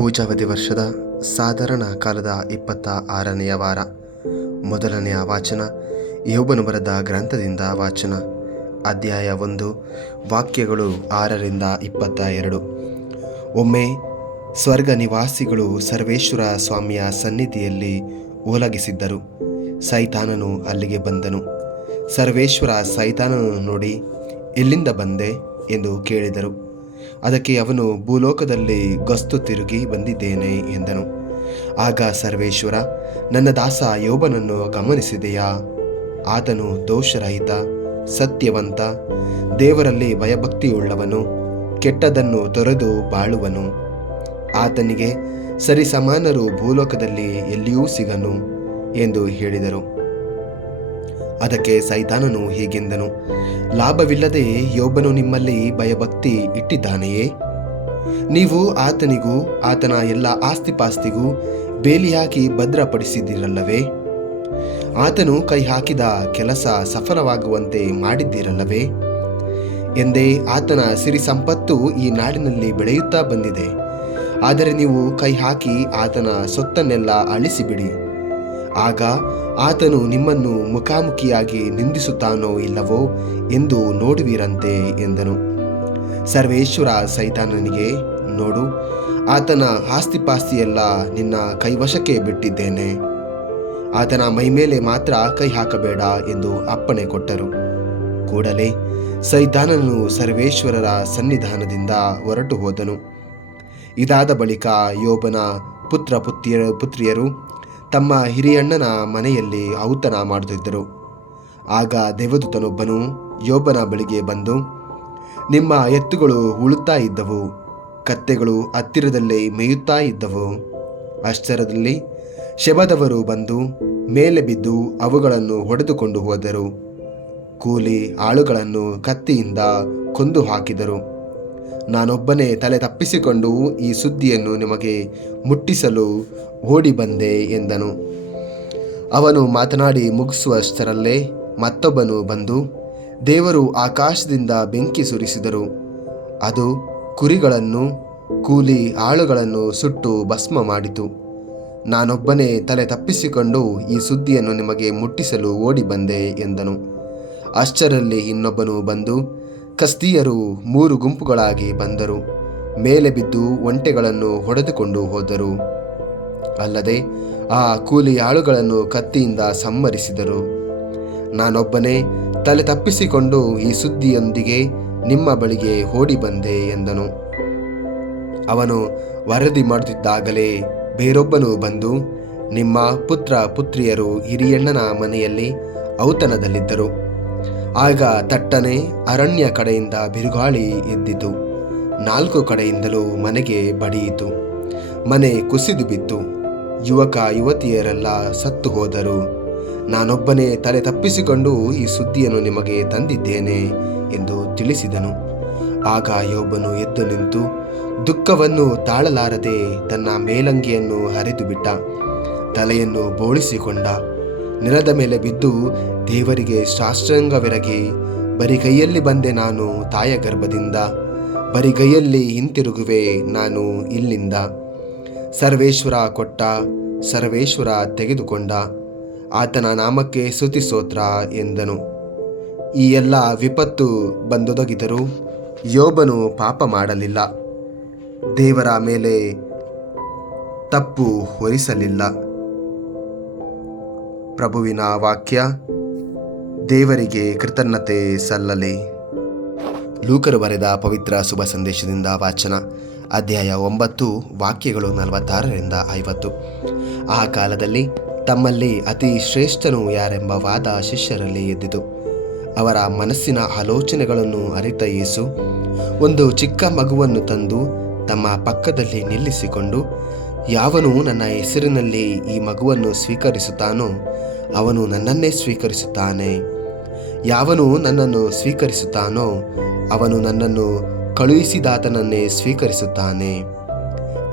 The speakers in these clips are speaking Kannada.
ಪೂಜಾವಧಿ ವರ್ಷದ ಸಾಧಾರಣ ಕಾಲದ ಇಪ್ಪತ್ತ ಆರನೆಯ ವಾರ. ಮೊದಲನೆಯ ವಾಚನ ಯೋಬನು ಬರೆದ ಗ್ರಂಥದಿಂದ ವಾಚನ. ಅಧ್ಯಾಯ ಒಂದು, ವಾಕ್ಯಗಳು ಆರರಿಂದ ಇಪ್ಪತ್ತ ಎರಡು. ಒಮ್ಮೆ ಸ್ವರ್ಗ ನಿವಾಸಿಗಳು ಸರ್ವೇಶ್ವರ ಸ್ವಾಮಿಯ ಸನ್ನಿಧಿಯಲ್ಲಿ ಓಲಗಿಸಿದ್ದರು ಸೈತಾನನು ಅಲ್ಲಿಗೆ ಬಂದನು. ಸರ್ವೇಶ್ವರ ಸೈತಾನನನ್ನು ನೋಡಿ, ಎಲ್ಲಿಂದ ಬಂದೆ? ಎಂದು ಕೇಳಿದರು. ಅದಕ್ಕೆ ಅವನು ಭೂಲೋಕದಲ್ಲಿ ಗಸ್ತು ತಿರುಗಿ ಬಂದಿದ್ದೇನೆ ಎಂದನು. ಆಗ ಸರ್ವೇಶ್ವರ, ನನ್ನ ದಾಸ ಯೋಬನನ್ನು ಗಮನಿಸಿದೆಯಾ? ಆತನು ದೋಷರಹಿತ, ಸತ್ಯವಂತ, ದೇವರಲ್ಲಿ ಭಯಭಕ್ತಿಯುಳ್ಳವನು ಕೆಟ್ಟದನ್ನು ತೊರೆದು ಬಾಳುವನು. ಆತನಿಗೆ ಸರಿಸಮಾನರು ಭೂಲೋಕದಲ್ಲಿ ಎಲ್ಲಿಯೂ ಸಿಗನು ಎಂದು ಹೇಳಿದರು. ಅದಕ್ಕೆ ಸೈತಾನನು ಹೀಗೆಂದನು, ಲಾಭವಿಲ್ಲದೆ ಯೋಬನು ನಿಮ್ಮಲ್ಲಿ ಭಯಭಕ್ತಿ ಇಟ್ಟಿದ್ದಾನೆಯೇ? ನೀವು ಆತನಿಗೂ ಆತನ ಎಲ್ಲ ಆಸ್ತಿಪಾಸ್ತಿಗೂ ಬೇಲಿ ಹಾಕಿ ಭದ್ರಪಡಿಸಿದ್ದೀರಲ್ಲವೇ? ಆತನು ಕೈ ಹಾಕಿದ ಕೆಲಸ ಸಫಲವಾಗುವಂತೆ ಮಾಡಿದ್ದೀರಲ್ಲವೇ? ಎಂದೇ ಆತನ ಸಿರಿ ಸಂಪತ್ತು ಈ ನಾಡಿನಲ್ಲಿ ಬೆಳೆಯುತ್ತಾ ಬಂದಿದೆ. ಆದರೆ ನೀವು ಕೈ ಹಾಕಿ ಆತನ ಸೊತ್ತನ್ನೆಲ್ಲ ಅಳಿಸಿಬಿಡಿ. ಆಗ ಆತನು ನಿಮ್ಮನ್ನು ಮುಖಾಮುಖಿಯಾಗಿ ನಿಂದಿಸುತ್ತಾನೋ ಇಲ್ಲವೋ ಎಂದು ನೋಡುವಿರಂತೆ ಎಂದನು. ಸರ್ವೇಶ್ವರ ಸೈತಾನನಿಗೆ, ನೋಡು, ಆತನ ಆಸ್ತಿಪಾಸ್ತಿಯೆಲ್ಲ ನಿನ್ನ ಕೈವಶಕ್ಕೆ ಬಿಟ್ಟಿದ್ದೇನೆ. ಆತನ ಮೈಮೇಲೆ ಮಾತ್ರ ಕೈ ಹಾಕಬೇಡ ಎಂದು ಅಪ್ಪಣೆ ಕೊಟ್ಟರು. ಕೂಡಲೇ ಸೈತಾನನು ಸರ್ವೇಶ್ವರರ ಸನ್ನಿಧಾನದಿಂದ ಹೊರಟು ಹೋದನು ಇದಾದ ಬಳಿಕ ಯೋಬನ ಪುತ್ರ ಪುತ್ರಿಯರು ಪುತ್ರಿಯರು ತಮ್ಮ ಹಿರಿಯಣ್ಣನ ಮನೆಯಲ್ಲಿ ಔತಣ ಮಾಡುತ್ತಿದ್ದರು. ಆಗ ದೇವದೂತನೊಬ್ಬನು ಯೋಬನ ಬಳಿಗೆ ಬಂದು, ನಿಮ್ಮ ಎತ್ತುಗಳು ಉಳುತ್ತಾ ಇದ್ದವು, ಕತ್ತೆಗಳು ಹತ್ತಿರದಲ್ಲೇ ಮೇಯುತ್ತಾ ಇದ್ದವು. ಅಷ್ಟರದಲ್ಲಿ ಶಬದವರು ಬಂದು ಮೇಲೆ ಬಿದ್ದು ಅವುಗಳನ್ನು ಹೊಡೆದುಕೊಂಡು ಹೋದರು. ಕೂಲಿ ಆಳುಗಳನ್ನು ಕತ್ತಿಯಿಂದ ಕೊಂದು ಹಾಕಿದರು. ನಾನೊಬ್ಬನೇ ತಲೆ ತಪ್ಪಿಸಿಕೊಂಡು ಈ ಸುದ್ದಿಯನ್ನು ನಿಮಗೆ ಮುಟ್ಟಿಸಲು ಓಡಿ ಬಂದೆ ಎಂದನು. ಅವನು ಮಾತನಾಡಿ ಮುಗಿಸುವಷ್ಟರಲ್ಲೇ ಮತ್ತೊಬ್ಬನು ಬಂದು ದೇವರು ಆಕಾಶದಿಂದ ಬೆಂಕಿ ಸುರಿಸಿದರು. ಅದು ಕುರಿಗಳನ್ನು, ಕೂಲಿ ಆಳುಗಳನ್ನು ಸುಟ್ಟು ಭಸ್ಮ ಮಾಡಿತು. ನಾನೊಬ್ಬನೇ ತಲೆ ತಪ್ಪಿಸಿಕೊಂಡು ಈ ಸುದ್ದಿಯನ್ನು ನಿಮಗೆ ಮುಟ್ಟಿಸಲು ಓಡಿ ಬಂದೆ ಎಂದನು. ಅಷ್ಟರಲ್ಲಿ ಇನ್ನೊಬ್ಬನು ಬಂದು ಕಸ್ತಿಯರು ಮೂರು ಗುಂಪುಗಳಾಗಿ ಬಂದರು. ಮೇಲೆ ಬಿದ್ದು ಒಂಟೆಗಳನ್ನು ಹೊಡೆದುಕೊಂಡು ಹೋದರು. ಅಲ್ಲದೆ ಆ ಕೂಲಿ ಆಳುಗಳನ್ನು ಕತ್ತಿಯಿಂದ ಸಂಹರಿಸಿದರು. ನಾನೊಬ್ಬನೇ ತಲೆ ತಪ್ಪಿಸಿಕೊಂಡು ಈ ಸುದ್ದಿಯೊಂದಿಗೆ ನಿಮ್ಮ ಬಳಿಗೆ ಓಡಿ ಬಂದೆ ಎಂದನು. ಅವನು ವರದಿ ಮಾಡುತ್ತಿದ್ದಾಗಲೇ ಬೇರೊಬ್ಬನು ಬಂದು ನಿಮ್ಮ ಪುತ್ರ ಪುತ್ರಿಯರು ಹಿರಿಯಣ್ಣನ ಮನೆಯಲ್ಲಿ ಔತಣದಲ್ಲಿದ್ದರು. ಆಗ ತಟ್ಟನೆ ಅರಣ್ಯ ಕಡೆಯಿಂದ ಬಿರುಗಾಳಿ ಎದ್ದಿತು. ನಾಲ್ಕು ಕಡೆಯಿಂದಲೂ ಮನೆಗೆ ಬಡಿಯಿತು. ಮನೆ ಕುಸಿದು ಬಿತ್ತು. ಯುವಕ ಯುವತಿಯರೆಲ್ಲ ಸತ್ತು ಹೋದರು. ನಾನೊಬ್ಬನೇ ತಲೆ ತಪ್ಪಿಸಿಕೊಂಡು ಈ ಸುದ್ದಿಯನ್ನು ನಿಮಗೆ ತಂದಿದ್ದೇನೆ ಎಂದು ತಿಳಿಸಿದನು. ಆಗ ಯೋಬನು ಎದ್ದು ನಿಂತು ದುಃಖವನ್ನು ತಾಳಲಾರದೆ ತನ್ನ ಮೇಲಂಗಿಯನ್ನು ಹರಿದು ಬಿಟ್ಟ ತಲೆಯನ್ನು ಬೋಳಿಸಿಕೊಂಡ. ನೆಲದ ಮೇಲೆ ಬಿದ್ದು ದೇವರಿಗೆ ಸಾಷ್ಟಾಂಗವೆರಗಿ ಬರಿಗೈಯಲ್ಲಿ ಬಂದೆ ನಾನು ತಾಯ ಗರ್ಭದಿಂದ ಬರಿಗೈಯಲ್ಲಿ ಹಿಂತಿರುಗುವೆ ನಾನು ಇಲ್ಲಿಂದ. ಸರ್ವೇಶ್ವರ ಕೊಟ್ಟ, ಸರ್ವೇಶ್ವರ ತೆಗೆದುಕೊಂಡ, ಆತನ ನಾಮಕ್ಕೆ ಸ್ತುತಿಸೋತ್ರ ಎಂದನು. ಈ ಎಲ್ಲ ವಿಪತ್ತು ಬಂದೊದಗಿದರೂ ಯೋಬನು ಪಾಪ ಮಾಡಲಿಲ್ಲ. ದೇವರ ಮೇಲೆ ತಪ್ಪು ಹೊರಿಸಲಿಲ್ಲ. ಪ್ರಭುವಿನ ವಾಕ್ಯ, ದೇವರಿಗೆ ಕೃತಜ್ಞತೆ ಸಲ್ಲಲಿ. ಲೂಕರು ಬರೆದ ಪವಿತ್ರ ಶುಭ ಸಂದೇಶದಿಂದ ವಾಚನ, ಅಧ್ಯಾಯ ಒಂಬತ್ತು, ವಾಕ್ಯಗಳು ನಲವತ್ತಾರರಿಂದ ಐವತ್ತು. ಆ ಕಾಲದಲ್ಲಿ ತಮ್ಮಲ್ಲಿ ಅತಿ ಶ್ರೇಷ್ಠನು ಯಾರೆಂಬ ವಾದ ಶಿಷ್ಯರಲ್ಲಿ ಎದ್ದಿತು. ಅವರ ಮನಸ್ಸಿನ ಆಲೋಚನೆಗಳನ್ನು ಅರಿತ ಯೇಸು ಒಂದು ಚಿಕ್ಕ ಮಗುವನ್ನು ತಂದು ತಮ್ಮ ಪಕ್ಕದಲ್ಲಿ ನಿಲ್ಲಿಸಿಕೊಂಡು ಯಾವನು ನನ್ನ ಹೆಸರಿನಲ್ಲಿ ಈ ಮಗುವನ್ನು ಸ್ವೀಕರಿಸುತ್ತಾನೋ ಅವನು ನನ್ನನ್ನೇ ಸ್ವೀಕರಿಸುತ್ತಾನೆ. ಯಾವನು ನನ್ನನ್ನು ಸ್ವೀಕರಿಸುತ್ತಾನೋ ಅವನು ನನ್ನನ್ನು ಕಳುಹಿಸಿದಾತನನ್ನೇ ಸ್ವೀಕರಿಸುತ್ತಾನೆ.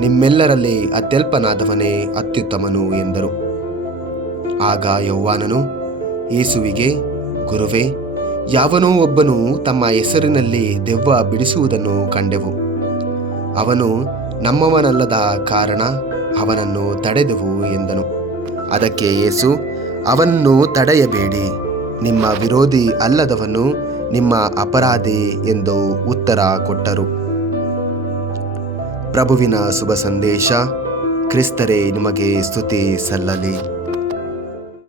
ನಿಮ್ಮೆಲ್ಲರಲ್ಲಿ ಅತ್ಯಲ್ಪನಾದವನೇ ಅತ್ಯುತ್ತಮನು ಎಂದರು. ಆಗ ಯೌವಾನನು ಯೇಸುವಿಗೆ, ಗುರುವೇ, ಯಾವನೋ ಒಬ್ಬನು ತಮ್ಮ ಹೆಸರಿನಲ್ಲಿ ದೆವ್ವ ಬಿಡಿಸುವುದನ್ನು ಕಂಡೆವು. ಅವನು ನಮ್ಮವನಲ್ಲದ ಕಾರಣ ಅವನನ್ನು ತಡೆದುವು ಎಂದನು. ಅದಕ್ಕೆ ಯೇಸು, ಅವನನ್ನು ತಡೆಯಬೇಡಿ. ನಿಮ್ಮ ವಿರೋಧಿ ಅಲ್ಲದವನು ನಿಮ್ಮ ಅಪರಾಧಿ ಎಂದು ಉತ್ತರ ಕೊಟ್ಟರು. ಪ್ರಭುವಿನ ಶುಭ ಸಂದೇಶ, ಕ್ರಿಸ್ತರೇ, ನಿಮಗೆ ಸ್ತುತಿ ಸಲ್ಲಲಿ.